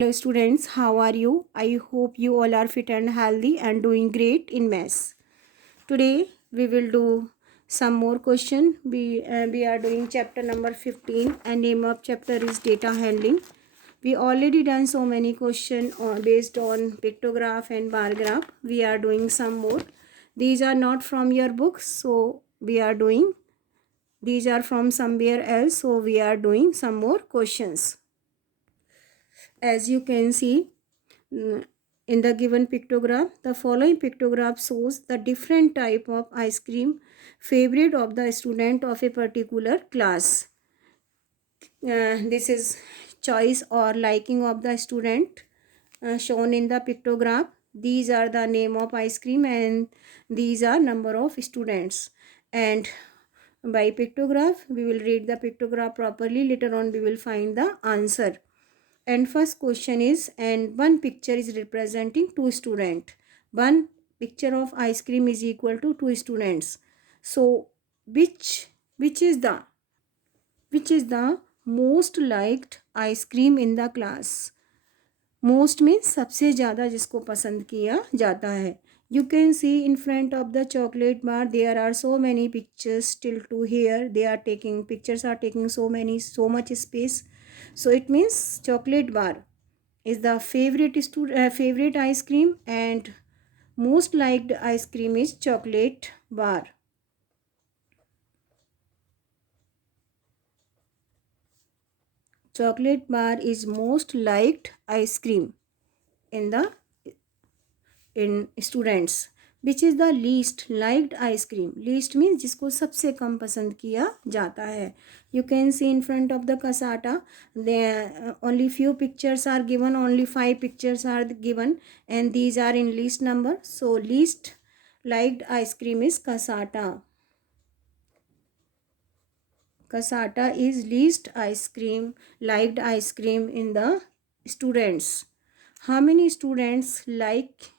Hello students, how are you? I hope you all are fit and healthy and doing great in maths. Today we will do some more question. We are doing chapter number 15 and name of chapter is data handling. We already done so many question based on pictograph and bar graph. We are doing some more. These are not from your books, so we are doing. These are from somewhere else, so we are doing some more questions. As you can see, in the given pictograph, the following pictograph shows the different type of ice cream favorite of the student of a particular class. This is choice or liking of the student shown in the pictograph. These are the name of ice cream and these are number of students. And by pictograph, we will read the pictograph properly. Later on, we will find the answer. And first question is, and one picture is representing two students. One picture of ice cream is equal to two students. So which is the most liked ice cream in the class? Most means सबसे ज़्यादा जिसको पसंद किया जाता है. You can see in front of the chocolate bar there are so many pictures till to here. Pictures are taking so much space. So it means chocolate bar is the favorite ice cream and most liked ice cream is chocolate bar. Chocolate bar is most liked ice cream in the in students. Which is the least liked ice cream? Least means जिसको सबसे कम पसंद किया जाता है. You can see in front of the casata there only few pictures are given, only 5 pictures are given and these are in least number. So least liked ice cream is casata. Casata is least liked ice cream in the students. How many students like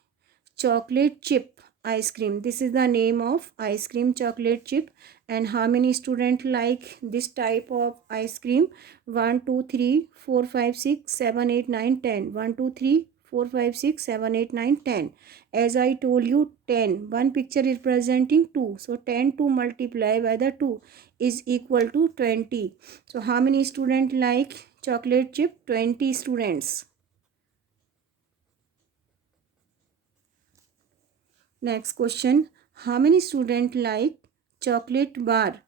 chocolate chip ice cream? This is the name of ice cream, chocolate chip. And how many students like this type of ice cream? 1 2 3 4 5 6 7 8 9 10. 1 2 3 4 5 6 7 8 9 10. As I told you, 10. One picture is representing 2. So 10 to multiply by the 2 is equal to 20. So how many students like chocolate chip? 20 students. Next question, how many students like chocolate bar?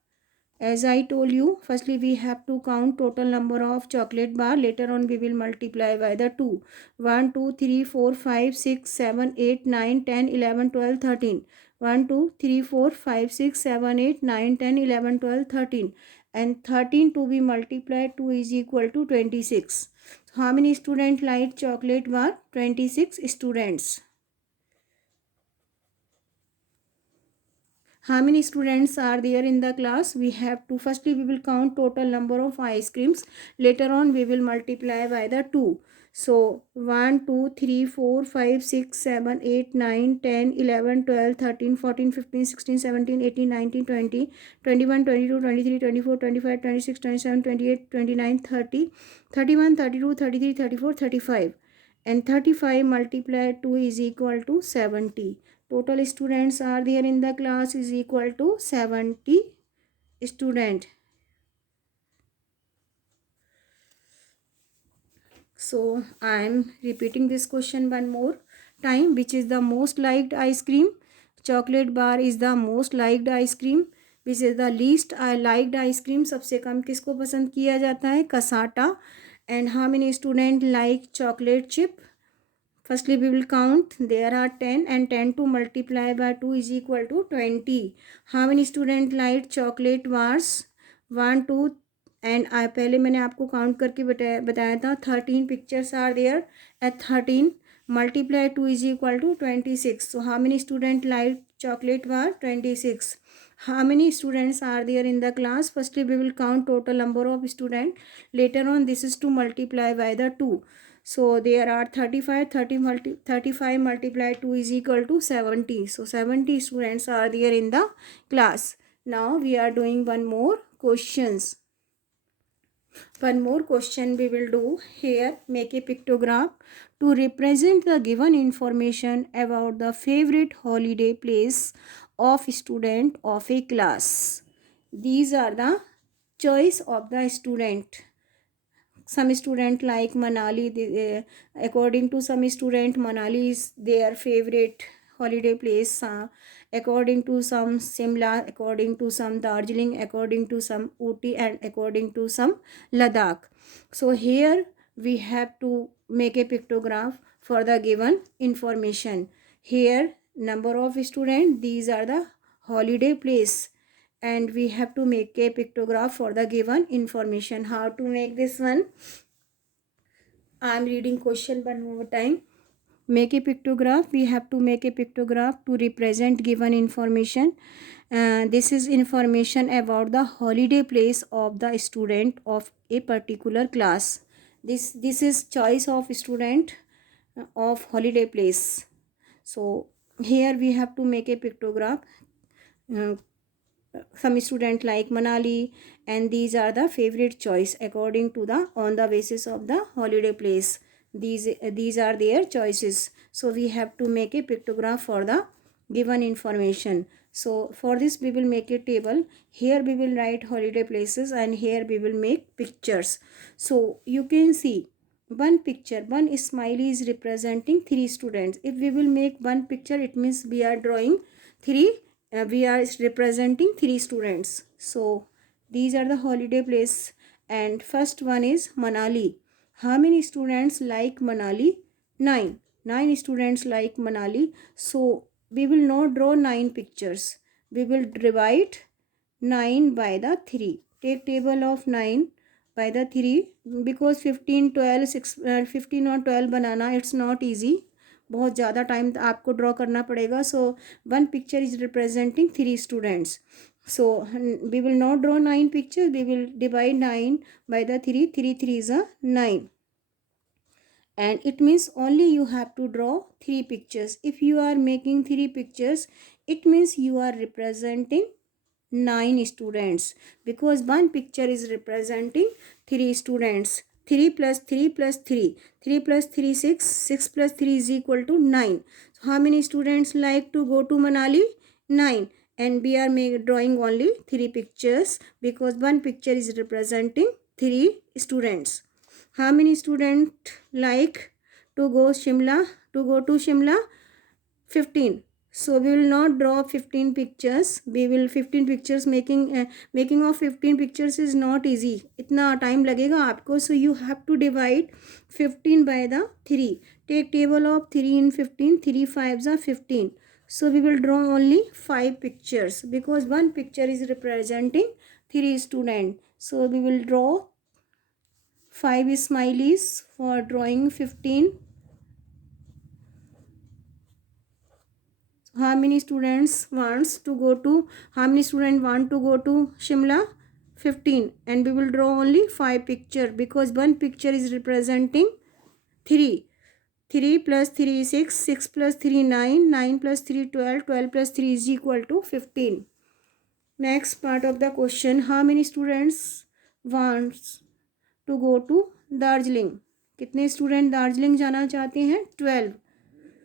As I told you, firstly we have to count total number of chocolate bar. Later on we will multiply by the 2. 1 2 3 4 5 6 7 8 9 10 11 12 13. 1 2 3 4 5 6 7 8 9 10 11 12 13. And 13 to be multiplied 2 is equal to 26. So how many students like chocolate bar? 26 students. How many students are there in the class? We have to, firstly we will count total number of ice creams. Later on we will multiply by the 2. So 1 2 3 4 5 6 7 8 9 10 11 12 13 14 15 16 17 18 19 20 21 22 23 24 25 26 27 28 29 30 31 32 33 34 35. And 35 multiplied 2 is equal to 70. Total students are there in the class is equal to 70 student. So I am repeating this question one more time. Which is the most liked ice cream? Chocolate bar is the most liked ice cream. Which is the least liked ice cream? सबसे कम किसको पसंद किया जाता है? Casata. And how many student like chocolate chip? Firstly we will count. There are 10 and 10 to multiply by 2 is equal to 20. How many student like chocolate bars? 1 2 and पहले मैंने आपको count करके बताया था 13 pictures are there at 13 multiply 2 is equal to 26. So how many student like chocolate bar? 26. How many students are there in the class? Firstly we will count total number of students. Later on this is to multiply by the 2. So there are 35. 35 multiplied 2 is equal to 70. So 70 students are there in the class. Now we are doing one more questions. One more question we will do here. Make a pictograph to represent the given information about the favorite holiday place of student of a class. These are the choice of the student. Some student like Manali. According to some student, Manali is their favorite holiday place. According to some Simla, according to some Darjeeling, according to some Ooty, and according to some Ladakh. So here we have to make a pictograph for the given information. Here number of students, these are the holiday place, and we have to make a pictograph for the given information. How to make this one? I am reading question one more time. Make a pictograph. We have to make a pictograph to represent given information. This is information about the holiday place of the student of a particular class. This is choice of student of holiday place. So here we have to make a pictograph. Some student like Manali, and these are the favorite choice according to the on the basis of the holiday place. These are their choices. So we have to make a pictograph for the given information. So for this we will make a table. Here we will write holiday places, and here we will make pictures. So you can see one picture, one smiley is representing three students. If we will make one picture, it means we are drawing three, we are representing three students. So these are the holiday place, and first one is Manali. How many students like Manali? 9 students like Manali. So we will not draw 9 pictures. We will divide 9 by the 3. Take table of 9 by the 3, because 15 12 6 15 और 12 बनाना it's not easy. बहुत ज़्यादा time आपको draw करना पड़ेगा. So one picture is representing 3 students. So we will not draw 9 pictures. We will divide 9 by the 3. 3 3 is a 9. And it means only you have to draw 3 pictures. If you are making 3 pictures, it means you are representing 9 students, because one picture is representing 3 students. 3 plus 3 plus 3. 3 plus 3 6. 6 plus 3 is equal to 9. So how many students like to go to Manali? 9. And we are drawing only 3 pictures, because one picture is representing 3 students. How many students like to go Shimla? To go to Shimla? 15. So we will not draw 15 pictures. We will 15 pictures making of 15 pictures is not easy. इतना time लगेगा आपको. So you have to divide 15 by the 3. Take table of 3 in 15. 3 5s are 15. So we will draw only 5 pictures, because one picture is representing 3 students. So we will draw 5 smileys for drawing 15. How many students want to go to Shimla? 15. And we will draw only 5 picture, because one picture is representing 3. 3 plus 3 is 6. 6 plus 3 9. 9 plus 3 12. 12 plus 3 is equal to 15. Next part of the question. How many students wants to go to Darjeeling? कितने student Darjeeling जाना चाहते हैं? 12.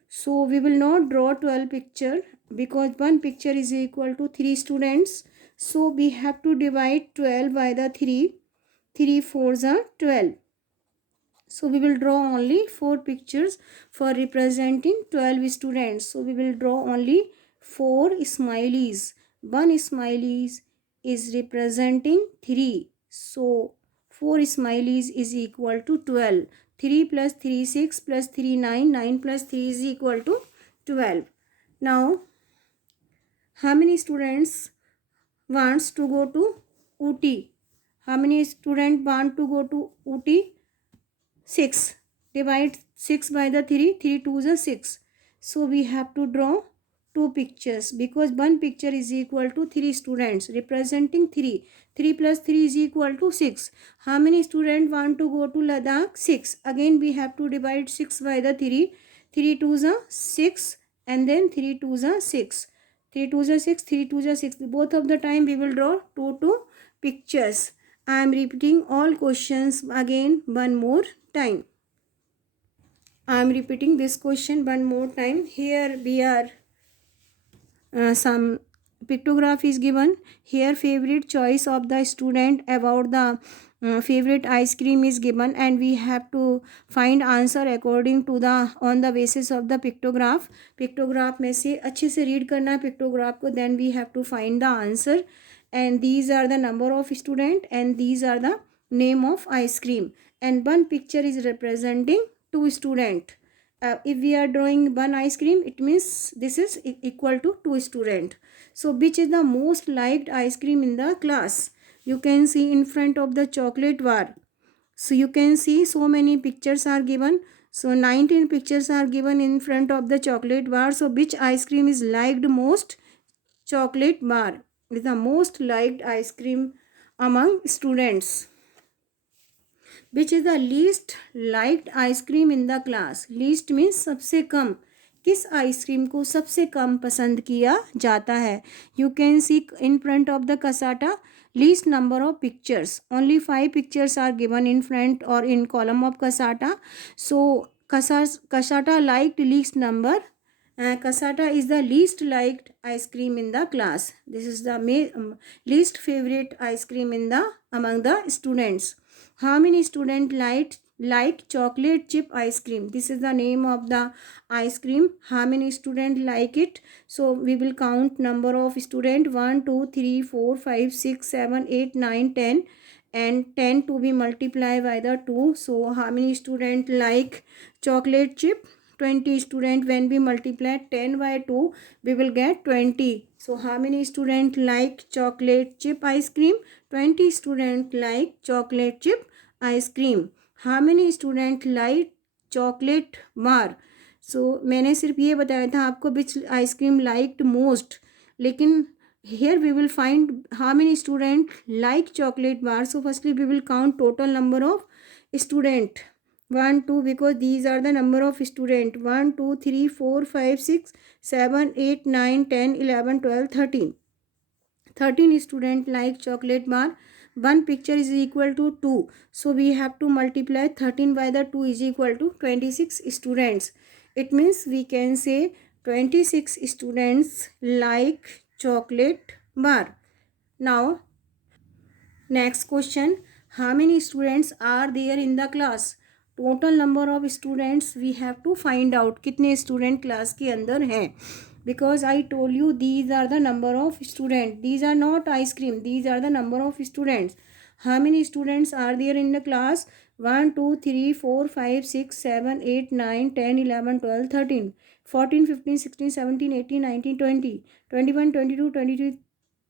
So we will not draw 12 picture, because one picture is equal to 3 students. So we have to divide 12 by the 3. 3 4s are 12. So we will draw only 4 pictures for representing 12 students. So we will draw only 4 smileys. One smiley is representing 3. So 4 smileys is equal to 12. 3 plus 3 6 plus 3 9. 9 plus 3 is equal to 12. Now how many students wants to go to Ooty? How many students want to go to Ooty? 6. Divide 6 by the 3. 3 2s are 6. So we have to draw 2 pictures, because one picture is equal to 3 students representing 3. 3 plus 3 is equal to 6. How many students want to go to Ladakh? 6. Again we have to divide 6 by the 3. 3 2s are 6, and then 3 2s are 6. 3 2s are 6. 3 2s are 6. Both of the time we will draw 2 pictures. I am repeating all questions again one more time. I am repeating this question one more time. Here we are some pictograph is given. Here favorite choice of the student about the favorite ice cream is given, and we have to find answer according to the on the basis of the pictograph. Pictograph में से अच्छे से read करना है pictograph को, then we have to find the answer. And these are the number of student and these are the name of ice cream, and one picture is representing two student. If we are drawing one ice cream, it means this is equal to two student. So which is the most liked ice cream in the class? You can see in front of the chocolate bar. So you can see so many pictures are given. So 19 pictures are given in front of the chocolate bar. So which ice cream is liked most? Chocolate bar is the most liked ice cream among students. Which is the least liked ice cream in the class? Least means सबसे कम. किस ice cream को सबसे कम पसंद किया जाता है? You can see in front of the kasata least number of pictures. Only 5 pictures are given in front or in column of kasata. So kasata liked least number. Kasata is the least liked ice cream in the class. This is the least favorite ice cream in the among the students. How many students like chocolate chip ice cream? This is the name of the ice cream. How many students like it? So we will count number of students. 1 2 3 4 5 6 7 8 9 10, and 10 to be multiplied by the 2. So how many students like chocolate chip? 20 students. When we multiply 10 by 2, we will get 20. So how many students like chocolate chip ice cream? 20 students like chocolate chip ice cream. How many students like chocolate bar? So मैंने सिर्फ ये बताया था आपको which ice cream liked most, लेकिन here we will find how many students like chocolate bar. So firstly we will count total number of student. 1 2, because these are the number of student. 1 2 3 4 5 6 7 8 9 10 11 12 13. 13 student like chocolate bar. One picture is equal to 2, so we have to multiply 13 by the 2 is equal to 26 students. It means we can say 26 students like chocolate bar. Now next question, how many students are there in the class? Total number of students we have to find out कितने student class के अंदर हैं, because I told you these are the number of student. These are not ice cream, these are the number of students. How many students are there in the class? 1 2 3 4 5 6 7 8 9 10 11 12 13 14 15 16 17 18 19 20 21 22 23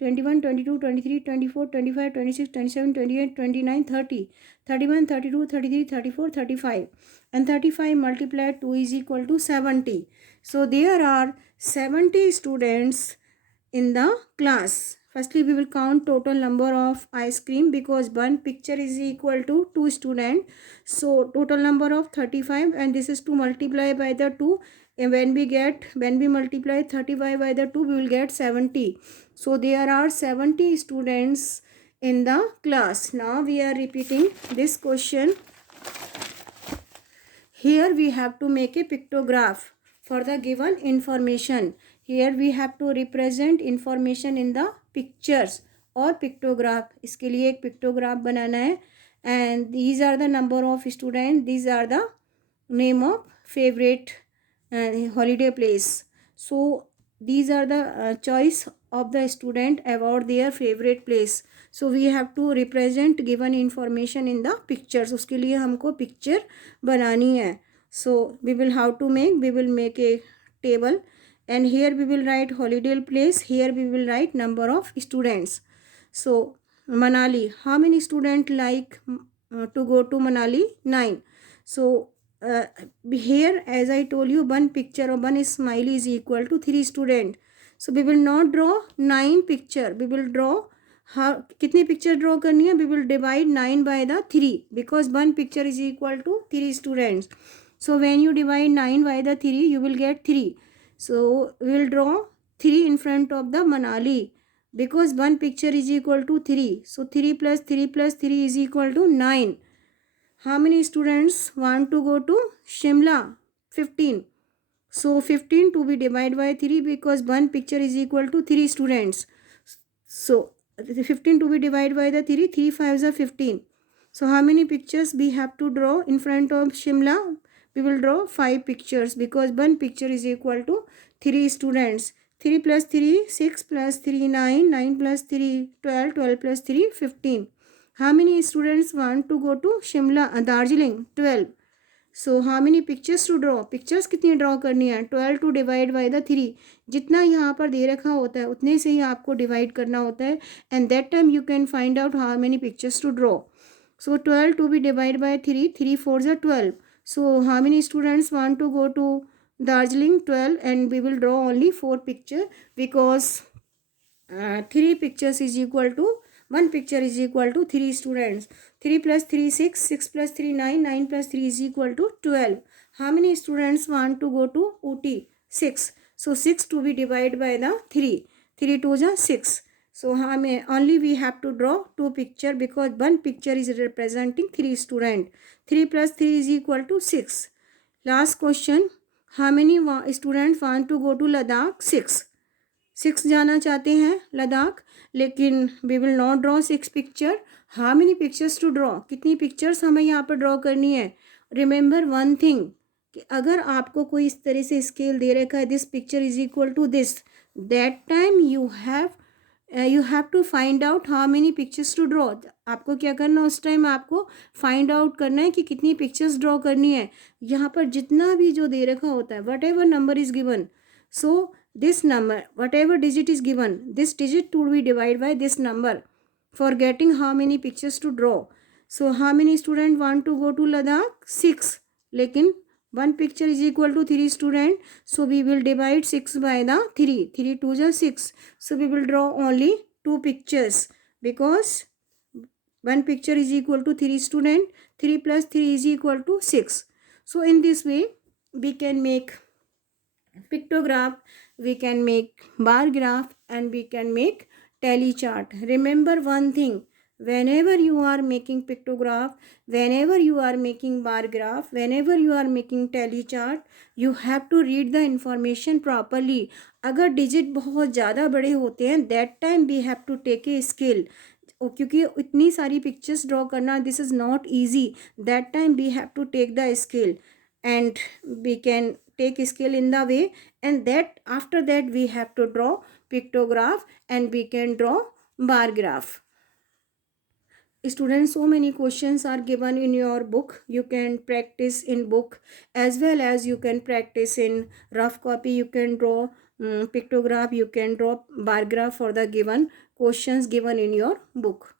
21 22 23 24 25 26 27 28 29 30 31 32 33 34 35, and 35 multiplied 2 is equal to 70. So there are 70 students in the class. Firstly we will count total number of ice cream, because one picture is equal to 2 student. So total number of 35, and this is to multiply by the 2, and when we multiply 35 by the 2 we will get 70. So there are 70 students in the class. Now we are repeating this question. Here we have to make a pictograph for the given information. Here we have to represent information in the pictures और pictograph. इसके लिए एक pictograph बनाना है. And these are the number of students. These are the name of favorite holiday place. So these are the choice of the student about their favorite place. So we have to represent given information in the pictures. उसके लिए हमको picture बनानी है. So we will make a table, and here we will write holiday place. Here we will write number of students. So Manali, how many students like to go to Manali? 9. So here as I told you, one picture or one smiley is equal to 3 student. So we will not draw 9 picture. We will draw कितनी picture draw करनी है? We will divide 9 by the 3, because one picture is equal to 3 students. So when you divide 9 by the 3 you will get 3. So we will draw 3 in front of the Manali. because one picture is equal to 3. So 3 plus 3 plus 3 is equal to 9. How many students want to go to Shimla? 15. So 15 to be divided by 3 because one picture is equal to 3 students. So 15 to be divided by the 3, 3 5s are 15. So how many pictures we have to draw in front of Shimla? We will draw 5 pictures because one picture is equal to 3 students. 3 plus 3, 6 plus 3, 9, 9 plus 3, 12, 12 plus 3, 15. How many students want to go to Shimla, Darjeeling? 12. So how many pictures to draw, pictures कितनी draw करनी है? 12 to divide by the 3. जितना यहाँ पर दे रखा होता है उतने से ही आपको डिवाइड करना होता है and that time you can find out how many pictures to draw. So 12 to be divide by 3, 3 4s are 12. So how many students want to go to Darjeeling? 12, and we will draw only 4 picture because 3 pictures is equal to 1 picture is equal to 3 students. 3 plus 3 6, 6 plus 3 9, 9 plus 3 is equal to 12. How many students want to go to Ooty? 6. So 6 to be divided by the 3. 3 2s are 6. So only we have to draw 2 picture because one picture is representing 3 student. 3 plus 3 is equal to 6. Last question. How many students want to go to Ladakh? 6. 6 जाना चाहते हैं लद्दाख, लेकिन we will not draw 6 picture. How many pictures to draw? कितनी pictures हमें यहाँ पर draw करनी है? रिमेंबर वन थिंग कि अगर आपको कोई इस तरह से स्केल दे रखा है, this picture is equal to this, that time you have to find out how many pictures to draw. आपको क्या करना है? उस टाइम आपको फाइंड आउट करना है कि कितनी पिक्चर्स ड्रॉ करनी है. यहाँ पर जितना भी जो दे रखा होता है, what ever number is given, so this number, whatever digit is given, this digit to be divided by this number for getting how many pictures to draw. So how many students want to go to Ladakh? 6. लेकिन one picture is equal to 3 student, so we will divide 6 by the 3. 3 2s are 6. So we will draw only 2 pictures because one picture is equal to 3 student. 3 plus 3 is equal to 6. So in this way we can make pictograph, we can make bar graph, and we can make tally chart. Remember one thing, whenever you are making pictograph, whenever you are making bar graph, whenever you are making tally chart, you have to read the information properly. अगर digit बहुत ज़्यादा बड़े होते हैं, that time we have to take a scale, क्योंकि इतनी सारी pictures draw करना this is not easy. That time we have to take the scale and we can take scale in the way, and that after that we have to draw pictograph and we can draw bar graph. Students, so many questions are given in your book. You can practice in book as well as you can practice in rough copy. You can draw pictograph, you can draw bar graph for the given questions given in your book.